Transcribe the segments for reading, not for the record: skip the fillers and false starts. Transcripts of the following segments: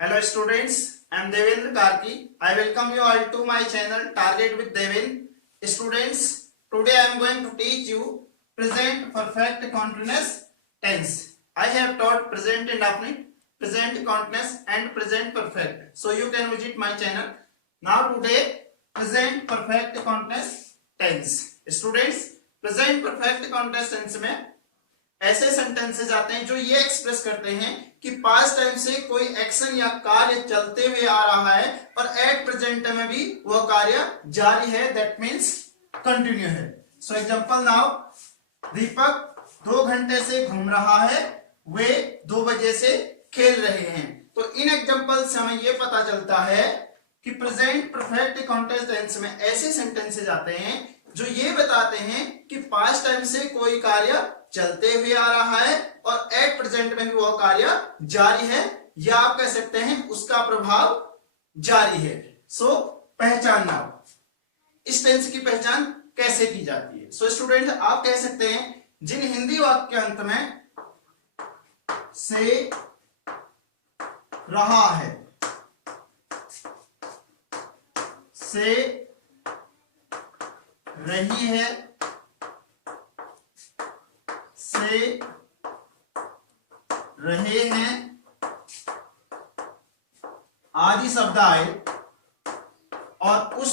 Hello students, I am Devendra Karki. I welcome you all to my channel Target with Devin. Students, today I am going to teach you present perfect continuous tense. I have taught present indefinite, present continuous and present perfect. So you can visit my channel. Now today present perfect continuous tense. Students, present perfect continuous tense में ऐसे सेंटेंसेस आते हैं जो ये एक्सप्रेस करते हैं कि past time से कोई एक्शन या कार्य चलते हुए आ रहा है और एट प्रेजेंट में भी वह कार्य जारी है, दैट मींस कंटिन्यू है. सो एग्जांपल नाउ, दीपक 2 घंटे से घूम रहा है, वे 2 बजे से खेल रहे हैं. तो इन एग्जांपल से हमें यह पता चलता है कि प्रेजेंट परफेक्ट कॉन्टेक्स्ट टेंस में ऐसे सेंटेंसेस आते हैं जो ये बताते हैं कि पास्ट टाइम से कोई कार्य चलते हुए आ रहा है और एट प्रेजेंट में भी वह कार्य जारी है, या आप कह सकते हैं उसका प्रभाव जारी है. सो पहचानना, इस टेंस की पहचान कैसे की जाती है. सो स्टूडेंट, आप कह सकते हैं जिन हिंदी वाक्य अंत में से रहा है, से रही है, से रहे हैं आदि शब्द आए और उस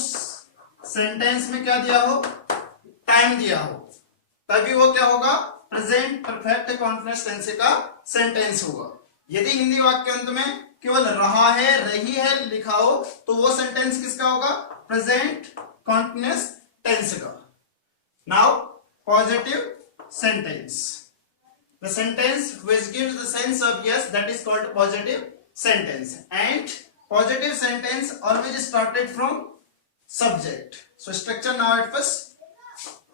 सेंटेंस में क्या दिया हो, टाइम दिया हो, तभी वो क्या होगा, प्रेजेंट परफेक्ट कॉन्टिन्यूअस टेंस का सेंटेंस होगा. यदि हिंदी वाक्य अंत में केवल रहा है, रही है लिखा हो तो वो सेंटेंस किसका होगा, प्रेजेंट कॉन्टिन्यूअस टेंस का. Now positive sentence, the sentence which gives the sense of yes, that is called positive sentence. And positive sentence always started from subject. So structure now at first: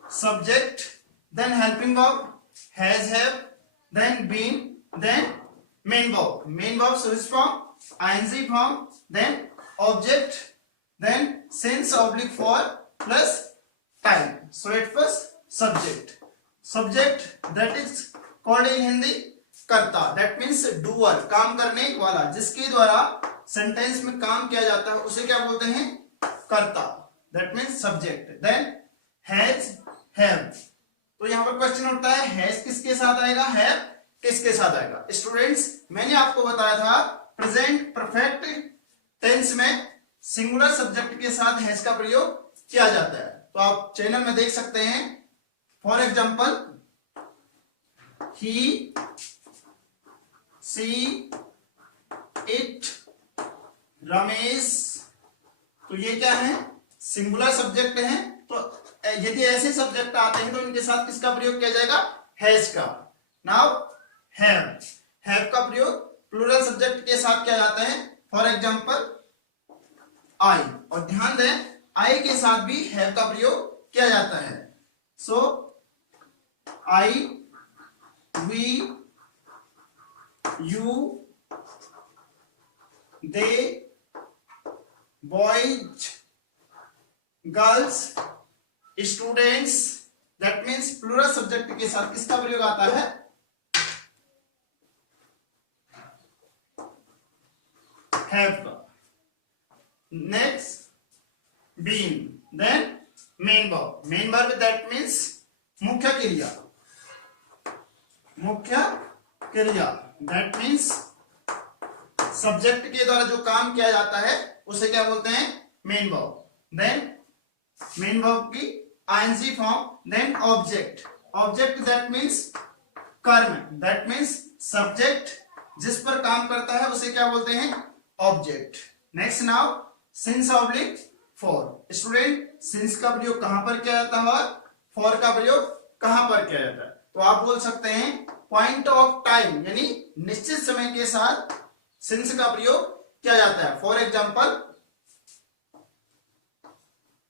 subject, then helping verb, has, have, then been, then main verb. Main verb is from ing form, then object, then since oblique for plus time. So at first subject. Subject, that is called in Hindi कर्ता, that means doer, काम करने वाला, जिसके द्वारा सेंटेंस में काम किया जाता है उसे क्या बोलते हैं, कर्ता, that means subject. Then has, have. तो यहां पर क्वेश्चन उठता है has किसके साथ आएगा, have किसके साथ आएगा. स्टूडेंट्स, मैंने आपको बताया था प्रेजेंट परफेक्ट टेंस में सिंगुलर सब्जेक्ट के साथ has का प्रयोग किया जाता है. तो आप चैनल में देख सकते हैं. For example, he, she, it, Ramesh. तो ये क्या है, सिंगुलर सब्जेक्ट है. तो यदि ऐसे सब्जेक्ट आते हैं तो इनके साथ किसका प्रयोग किया जाएगा, हैज का. नाउ हैव का प्रयोग प्लूरल सब्जेक्ट के साथ किया जाता है. फॉर एग्जाम्पल आई, और ध्यान दें आई के साथ भी हैव का प्रयोग किया जाता है. सो I, we, you, they, boys, girls, students, that means plural subject के साथ किसका प्रयोग आता है, have का. Next been, then main verb. Main verb, that means मुख्य क्रिया, मुख्य क्रिया, दैट मीन्स सब्जेक्ट के द्वारा जो काम किया जाता है उसे क्या बोलते हैं, main verb. Then main verb की ING form, then object. Object, that means कर्म, दैट मीन्स सब्जेक्ट जिस पर काम करता है उसे क्या बोलते हैं, object. Next now since oblique for. Student, since का प्रयोग कहां पर किया जाता है, फॉर का प्रयोग कहां पर किया जाता है. तो आप बोल सकते हैं पॉइंट ऑफ टाइम, यानी निश्चित समय के साथ सिंस का प्रयोग किया जाता है. फॉर एग्जांपल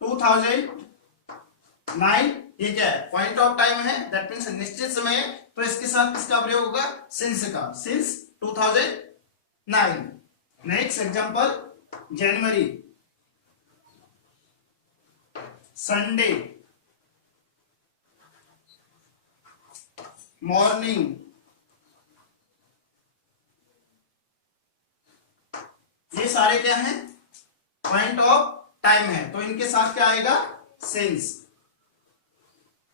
2009, ये क्या है, पॉइंट ऑफ टाइम है, दैट मीन्स निश्चित समय. तो इसके साथ किसका प्रयोग होगा, सिंस का, सिंस 2009. नेक्स्ट एग्जांपल जनवरी, संडे, मॉर्निंग, ये सारे क्या हैं, पॉइंट ऑफ टाइम है, तो इनके साथ क्या आएगा, सिंस।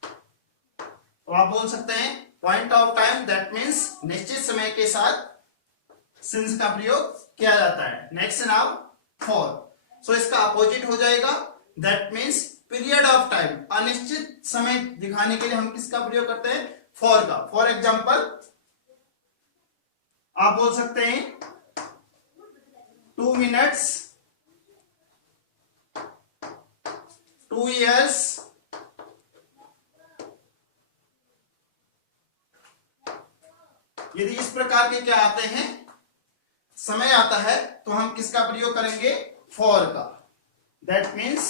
तो आप बोल सकते हैं point of time, that means निश्चित समय के साथ सिंस का प्रयोग किया जाता है। नेक्स्ट नाउ फॉर, सो इसका अपोजिट हो जाएगा, that means period of time, अनिश्चित समय दिखाने के लिए हम किसका प्रयोग करते हैं, फॉर का। फॉर एग्जाम्पल आप बोल सकते हैं 2 minutes, 2 years, यदि इस प्रकार के क्या आते हैं, समय आता है, तो हम किसका प्रयोग करेंगे, फॉर का। दैट मीन्स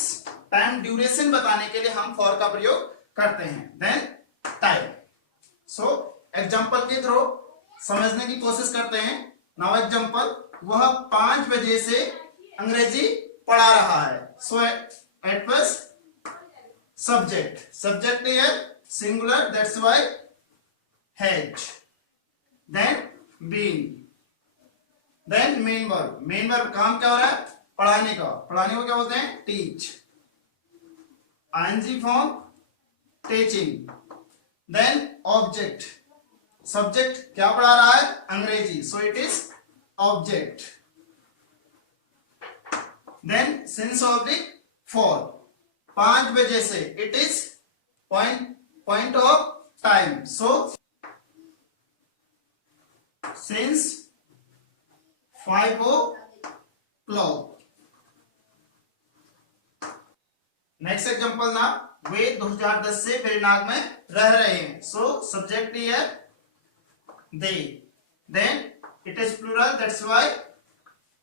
टाइम ड्यूरेशन बताने के लिए हम फॉर का प्रयोग करते हैं। देन टाइम, सो एग्जाम्पल के थ्रू समझने की कोशिश करते हैं। नाउ एग्जाम्पल, वह 5 बजे से अंग्रेजी पढ़ा रहा है। So at first subject, subject here singular, that's why has. Then been, then main verb, main verb काम क्या हो रहा है, पढ़ाने का, पढ़ाने को क्या बोलते हैं, teach. ING form teaching. Then object, subject क्या पढ़ा रहा है, अंग्रेजी, so it is object. Then since oblique for, 5 बजे से, it is point of time, so since 5 o'clock। Next example ना, वे 2010 से बेरनाग में रह रहे हैं। So subject here they, then it is plural, that's why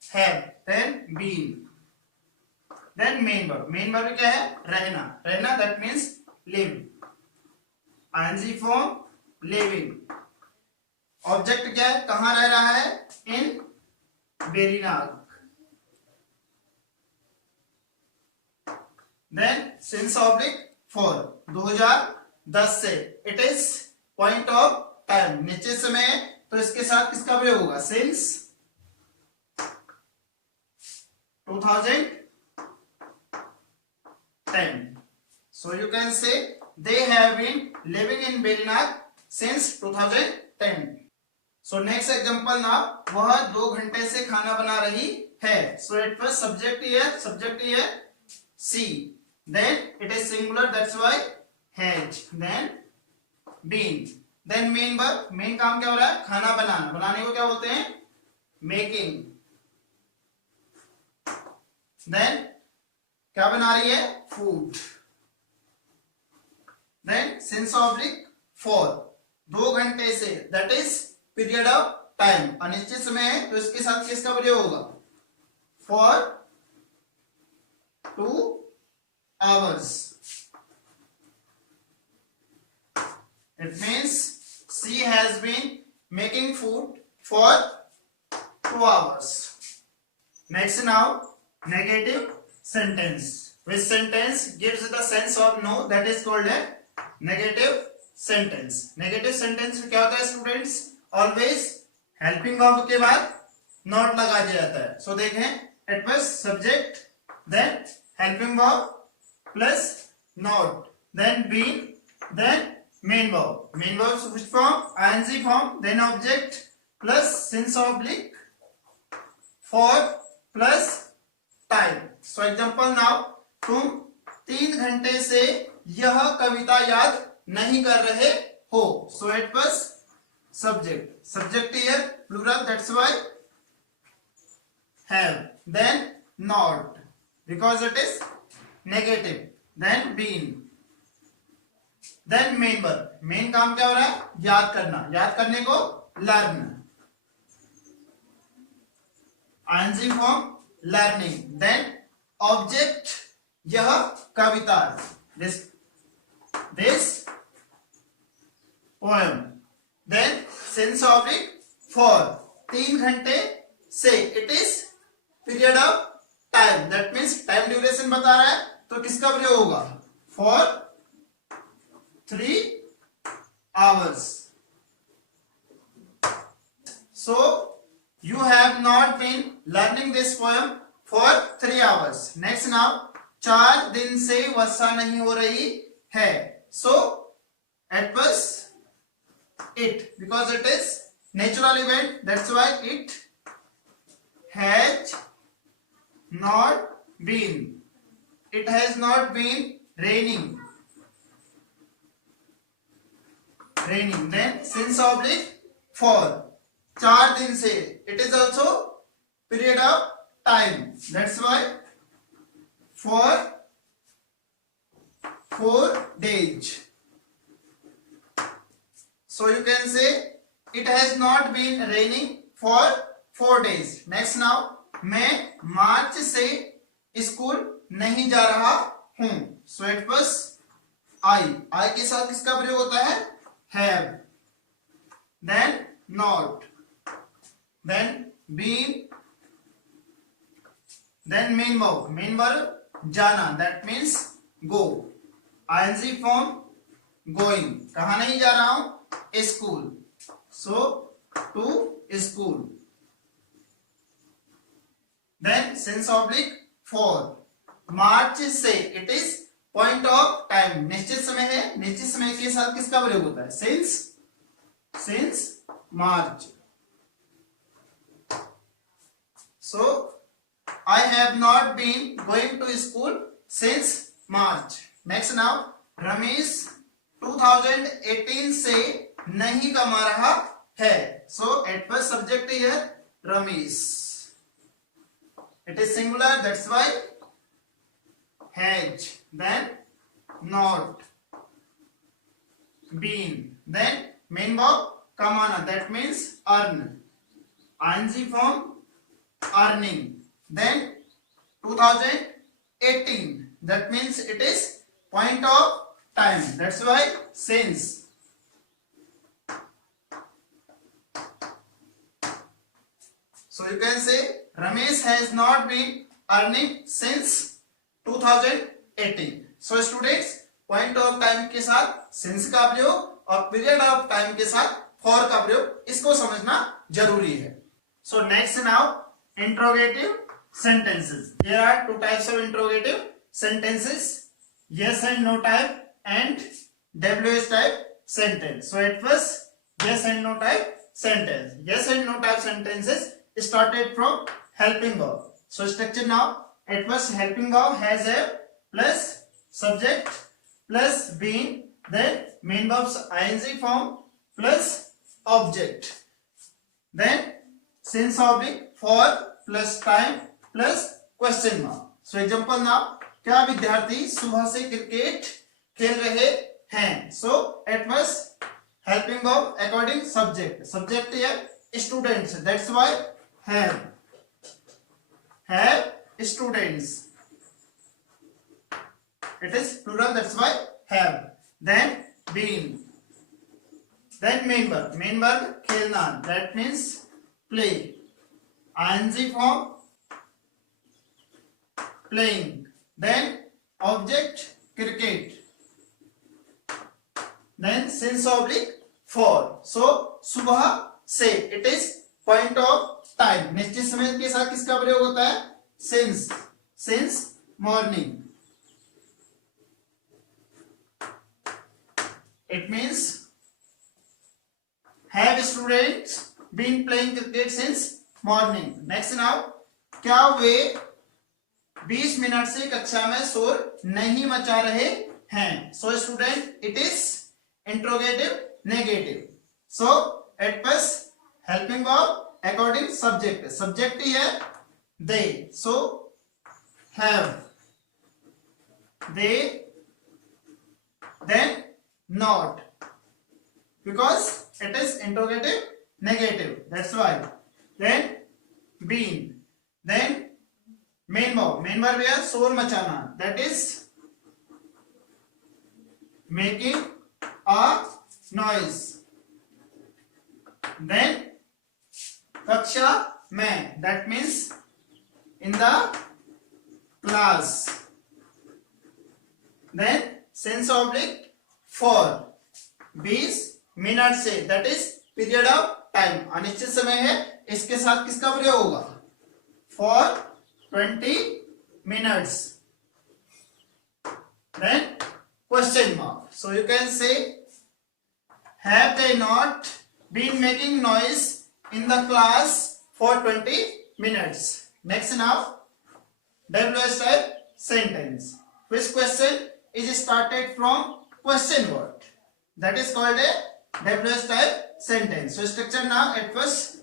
have, then been, then main verb, main verb क्या है, रहना, रहना that means live. ING form living. Object क्या है, कहां रह रहा है, in Berinag. Then since oblique for, 2010 से, it is point of time, निश्चित समय है, तो इसके साथ किसका प्रयोग होगा, since 2010। So you can say they have been living in Berinag since 2010. So next example now, वह 2 घंटे से खाना बना रही है। So it was subject here she, then it is singular, that's why has, then been, then main verb, main काम क्या हो रहा है, खाना बनाना, बनाने को क्या बोलते हैं, making। then क्या बना रही है, food. Then since oblique for, 2 घंटे से, that is period of time, अनिश्चित समय है, तो इसके साथ किसका प्रयोग होगा, for 2 hours। It means she has been making food for 2 hours। Next now negative sentence, which sentence gives the sense of no, that is called a negative sentence। negative sentence में क्या होता है स्टूडेंट्स, always helping verb के बाद not लगा दिया जाता है। so देखें, at first subject, then helping verb plus not, then been, then main verb, main verb which form, ing form, then object plus since oblique for plus time. So example now, तुम 3 घंटे से यह कविता याद नहीं कर रहे हो। So it was subject, subject here plural, that's why have, then not because it is negative, then been, then main verb, main काम क्या हो रहा है, याद करना, याद करने को learn. ING form learning, then object, यह कविता, this poem, then since oblique for, 3 घंटे से, it is period of time, that means time duration बता रहा है, तो किसका प्रयोग होगा, for 3 hours। So You have not been learning this poem for 3 hours. Next now, 4 दिन से वर्षा नहीं हो रही है. So at first it, because it is natural event, that's why it has not been. It has not been raining. Then since oblique for, 4 दिन से, it is also period of time, that's why for 4 days. So you can say it has not been raining for 4 days. Next now, मैं मार्च से स्कूल नहीं जा रहा हूं. So at first I के साथ किसका प्रयोग होता है? Have. Then not. Then been. Then main verb. Main verb जाना, that means go. ing form going. कहाँ नहीं जा रहा हूं? School. So to school. Then since oblique for, मार्च से, it is point of time, निश्चित समय है. निश्चित समय के साथ किसका प्रयोग होता है? since March. So I have not been going to school since March. Next now, Ramesh 2018 से नहीं कमा रहा है. So at first subject है Ramesh. It is singular, that's why has. Then not been. Then main verb kamana, that means earn. ing form earning. Then 2018, that means it is point of time, that's why since. So you can say Ramesh has not been earning since 2018. So students, point of time के साथ since का प्रयोग और period of time के साथ for का प्रयोग, इसको समझना जरूरी है. So next now, interrogative sentences. There are 2 types of interrogative sentences: yes and no type and WH type sentence. So at first, yes and no type sentence. Yes and no type sentences started from helping verb. So structure now, at first helping verb has a plus subject plus been, then main verbs ing form plus object, then since oblique for plus time plus question mark. So example now, क्या विद्यार्थी सुबह से क्रिकेट खेल रहे हैं? So at first helping verb according subject. Subject here students, that's why have students. It is plural, that's why have. Then been. Then main verb खेलना, that means play. ing form playing. Then object cricket. Then since oblique for. So सुबह से, it is point of time, निश्चित समय के साथ किसका प्रयोग होता है? since morning. It means have students been playing cricket since morning. Next now, क्या वे 20 मिनट से कक्षा में शोर नहीं मचा रहे हैं? So student, it is interrogative negative. So at first helping verb according subject. Subject है they. So have they. Then not, because it is interrogative negative, that's why. Then been. Then main verb है शोर मचाना, that is making a noise. Then कक्षा में, that means in the class. Then since oblique for 20 मिनट से, that is period of time, अनिश्चित समय है, इसके साथ किसका प्रयोग होगा? For 20 minutes. Then question mark. So you can say, have they not been making noise in the class for 20 minutes? Next now, WH type sentence. Which question is started from question word? That is called a WH type sentence. So structure now, at first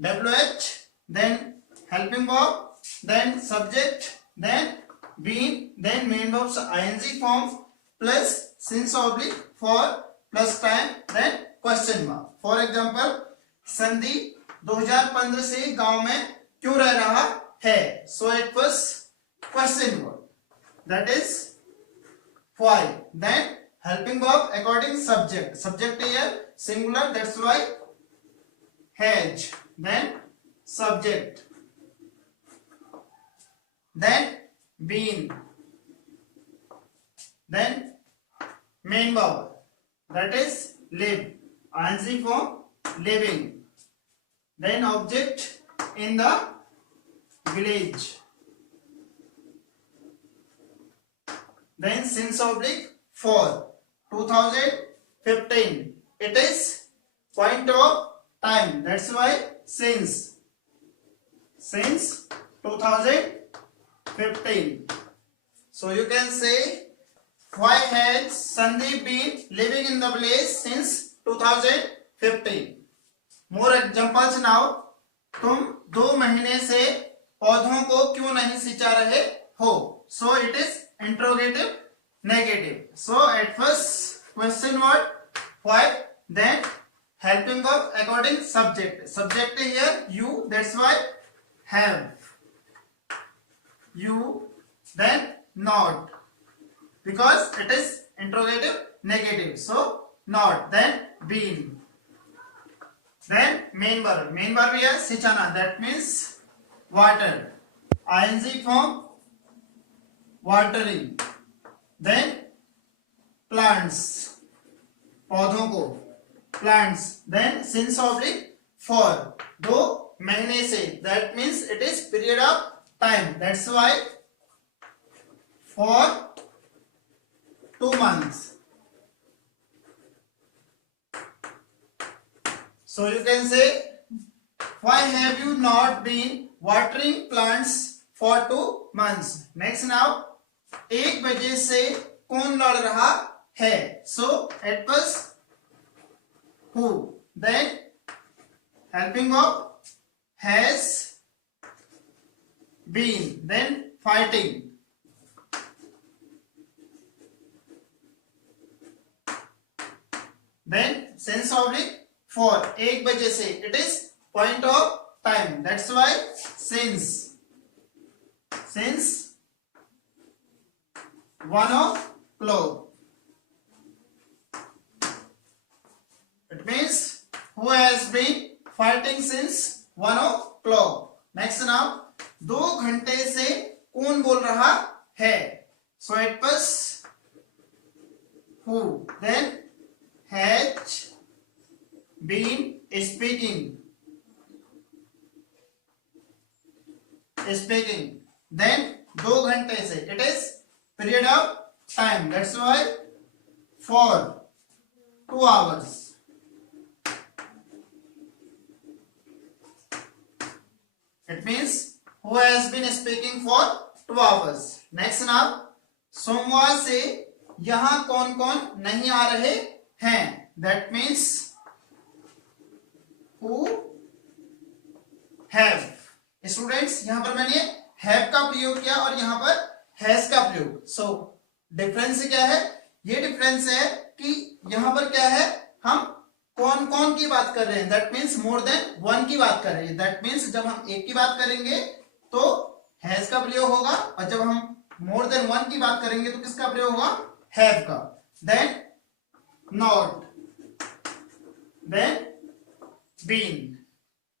WH, then helping verb, then subject, then been, then main verbs ing form plus since oblique for plus time, then question mark. For example, Sandeep 2015 से गांव में क्यों रह रहा है? So it was question word, that is why. Then helping verb according subject. Subject here singular, that's why has. Then subject. Then been. Then main verb, that is live. ing form living. Then object in the village. Then since oblique for 2015. It is point of time. That's why since 2015. So you can say, why has Sandeep been living in the village since 2015? More examples now. तुम 2 महीने से पौधों को क्यों नहीं सिंचा रहे हो? So it is interrogative negative. So at first question word why, then helping verb according subject. Subject here you, that's why have. You, then not, because it is interrogative negative. So not, then been. Then main verb. Main verb here सिंचाना, that means water. ing form watering. Then plants, पौधों को plants. Then since oblique for 2 महीने से, that means it is period of time. That's why for 2 months. So you can say, why have you not been watering plants for 2 months? Next now, 1 बजे से कौन लड़ रहा है? So at first who, then helping verb has been, then fighting. Then since oblique for 1 बजे से, it is point of time. That's why since 1 o'clock. It means who has been fighting since 1 o'clock. Next now, 2 घंटे से कौन बोल रहा है? So it was who, then has been speaking. Then 2 घंटे से, it is period of time. That's why for 2 hours. It means who has been speaking for 2 hours. Next now, सोमवार से यहाँ कौन कौन नहीं आ रहे हैं? That means who have. Students यहाँ पर मैंने have का प्रयोग किया और यहाँ पर has का प्रयोग. So डिफरेंस क्या है? ये डिफरेंस है कि यहाँ पर क्या है, हम कौन कौन की बात कर रहे हैं. दैट मीन्स मोर देन 1 की बात कर रहे हैं. दैट मीन्स जब हम एक की बात करेंगे तो हैज का प्रयोग होगा, और जब हम मोर देन 1 की बात करेंगे तो किसका प्रयोग होगा? हैव का. Then not, then been,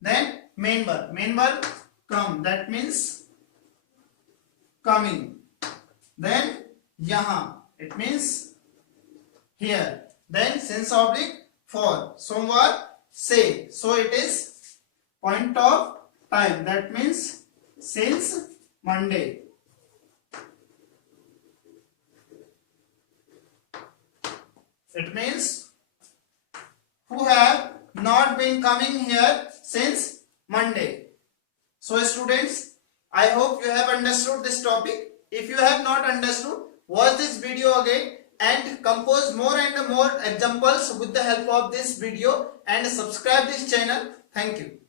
then main verb come, that means coming. Then यहां, it means here. Then since oblique for सोमवार से, so it is point of time, that means since Monday. It means who have not been coming here since Monday. So students, I hope you have understood this topic. If you have not understood, watch this video again and compose more and more examples with the help of this video and subscribe this channel. Thank you.